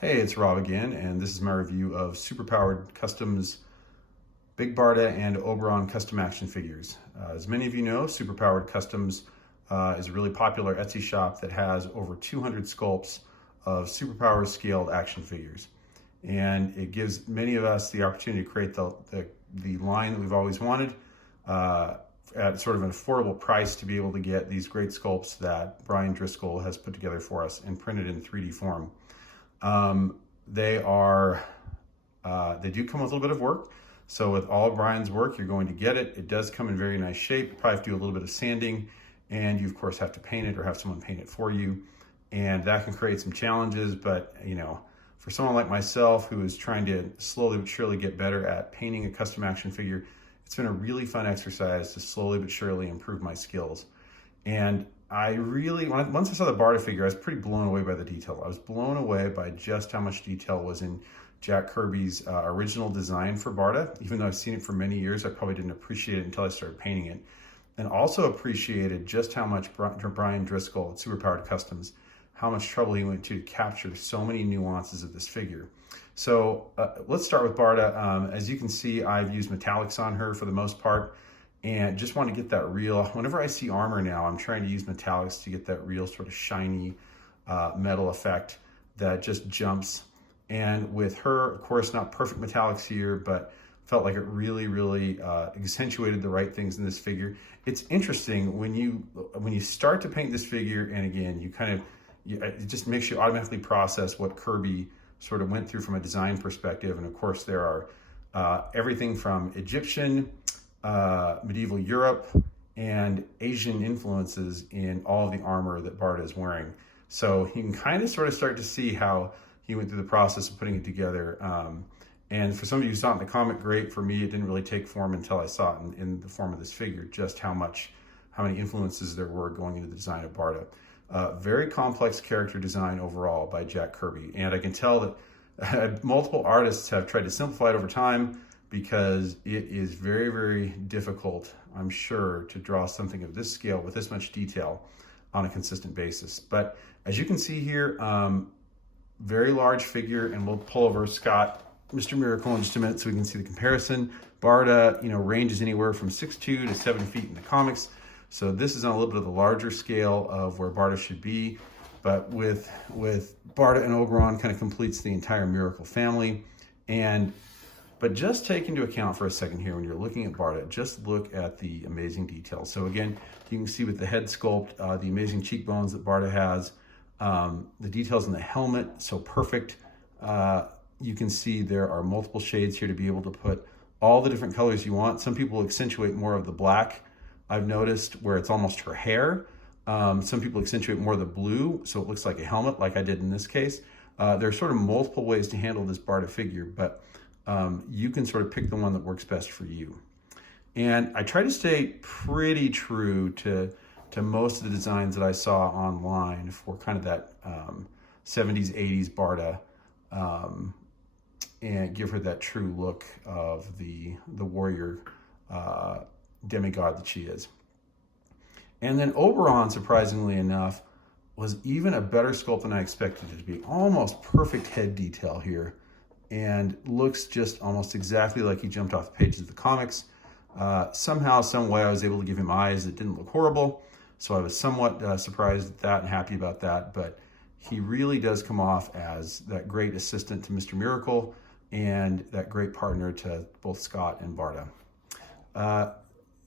Hey, it's Rob again, and this is my review of Super Powered Customs Big Barda and Oberon custom action figures. As many of you know, Super Powered Customs is a really popular Etsy shop that has over 200 sculpts of Super Powered scaled action figures. And it gives many of us the opportunity to create the line that we've always wanted at sort of an affordable price to be able to get these great sculpts that Brian Driscoll has put together for us and printed in 3D form. They do come with a little bit of work. So with all of Brian's work, you're going to get it. It does come in very nice shape. You probably have to do a little bit of sanding, and you of course have to paint it or have someone paint it for you. And that can create some challenges, but for someone like myself who is trying to slowly but surely get better at painting a custom action figure, it's been a really fun exercise to slowly but surely improve my skills. And I really, once I saw the Barda figure, I was pretty blown away by the detail. I was blown away by just how much detail was in Jack Kirby's original design for Barda. Even though I've seen it for many years, I probably didn't appreciate it until I started painting it. And also appreciated just how much Brian Driscoll at Super Powered Customs, how much trouble he went to capture so many nuances of this figure. So let's start with Barda. As you can see, I've used metallics on her for the most part, and just want to get that real. Whenever I see armor now, I'm trying to use metallics to get that real sort of shiny metal effect that just jumps. And with her, of course, not perfect metallics here, but felt like it really accentuated the right things in this figure. It's interesting when you start to paint this figure, and again, it just makes you automatically process what Kirby sort of went through from a design perspective. And of course, there are everything from Egyptian, medieval Europe, and Asian influences in all of the armor that Barda is wearing. So you can kind of sort of start to see how he went through the process of putting it together. And for some of you who saw it in the comic, great. For me, it didn't really take form until I saw it in the form of this figure, just how many influences there were going into the design of Barda. Very complex character design overall by Jack Kirby. And I can tell that multiple artists have tried to simplify it over time, because it is very difficult, I'm sure, to draw something of this scale with this much detail on a consistent basis. But as you can see here, very large figure, and we'll pull over Mr. Miracle in just a minute so we can see the comparison. Barda, ranges anywhere from 6'2" to 7 feet in the comics. So this is on a little bit of the larger scale of where Barda should be. But with Barda and Oberon kind of completes the entire Miracle family. But just take into account for a second here, when you're looking at Barda, just look at the amazing details. So again, you can see with the head sculpt, the amazing cheekbones that Barda has, the details in the helmet, so perfect. You can see there are multiple shades here to be able to put all the different colors you want. Some people accentuate more of the black, I've noticed, where it's almost her hair. Some people accentuate more of the blue, so it looks like a helmet, like I did in this case. There are sort of multiple ways to handle this Barda figure, but you can sort of pick the one that works best for you. And I try to stay pretty true to most of the designs that I saw online for kind of that 70s, 80s Barda, and give her that true look of the warrior demigod that she is. And then Oberon, surprisingly enough, was even a better sculpt than I expected it to be. Almost perfect head detail here, and looks just almost exactly like he jumped off the pages of the comics. Somehow, some way, I was able to give him eyes that didn't look horrible, so I was somewhat surprised at that and happy about that. But he really does come off as that great assistant to Mr. Miracle and that great partner to both Scott and Barda.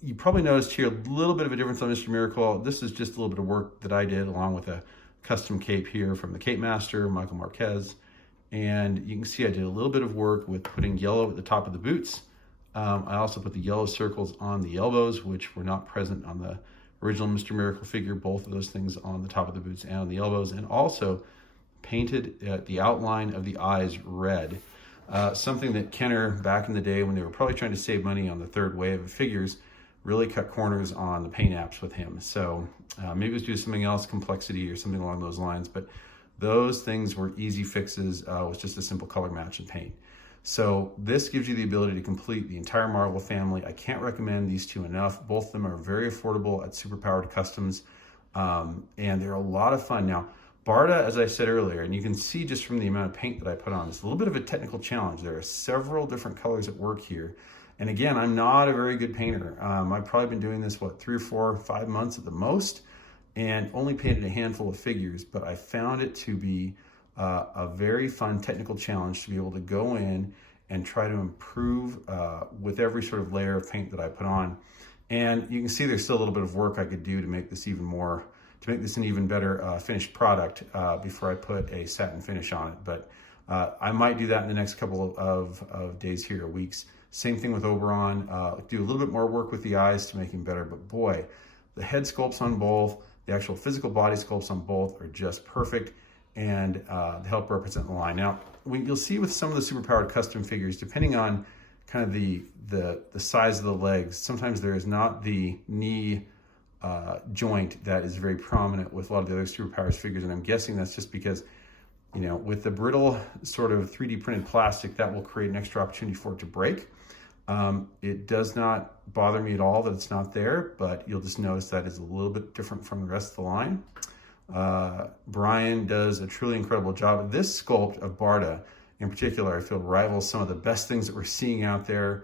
You probably noticed here a little bit of a difference on Mr. Miracle. This is just a little bit of work that I did, along with a custom cape here from the Cape Master, Michael Marquez. And you can see I did a little bit of work with putting yellow at the top of the boots. I also put the yellow circles on the elbows, which were not present on the original Mr. Miracle figure, both of those things on the top of the boots and on the elbows, and also painted the outline of the eyes red. Something that Kenner, back in the day when they were probably trying to save money on the third wave of figures, really cut corners on the paint apps with him. So maybe it was due to something else, complexity or something along those lines, but those things were easy fixes with just a simple color match and paint. So this gives you the ability to complete the entire Marvel family. I can't recommend these two enough. Both of them are very affordable at Super Powered Customs, and they're a lot of fun. Now, Barda, as I said earlier, and you can see just from the amount of paint that I put on, it's a little bit of a technical challenge. There are several different colors at work here. And again, I'm not a very good painter. I've probably been doing this, 3 or 4, 5 months at the most, and only painted a handful of figures, but I found it to be a very fun technical challenge to be able to go in and try to improve with every sort of layer of paint that I put on. And you can see there's still a little bit of work I could do to make this an even better finished product before I put a satin finish on it. But I might do that in the next couple of days here, or weeks. Same thing with Oberon. Do a little bit more work with the eyes to make him better. But boy, the head sculpts on both, the actual physical body sculpts on both are just perfect, and help represent the line. Now, you'll see with some of the Super Powered Custom figures, depending on kind of the size of the legs, sometimes there is not the knee joint that is very prominent with a lot of the other Super Powers figures, and I'm guessing that's just because, you know, with the brittle sort of 3D printed plastic, that will create an extra opportunity for it to break. It does not bother me at all that it's not there, but you'll just notice that it's a little bit different from the rest of the line. Brian does a truly incredible job. This sculpt of Barda in particular, I feel rivals some of the best things that we're seeing out there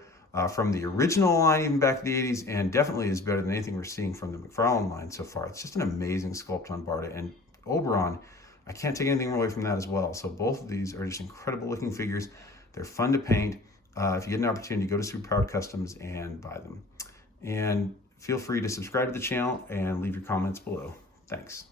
from the original line, even back in the 80s, and definitely is better than anything we're seeing from the McFarlane line so far. It's just an amazing sculpt on Barda. And Oberon, I can't take anything away from that as well. So both of these are just incredible looking figures. They're fun to paint. If you get an opportunity, go to Super Powered Customs and buy them. And feel free to subscribe to the channel and leave your comments below. Thanks.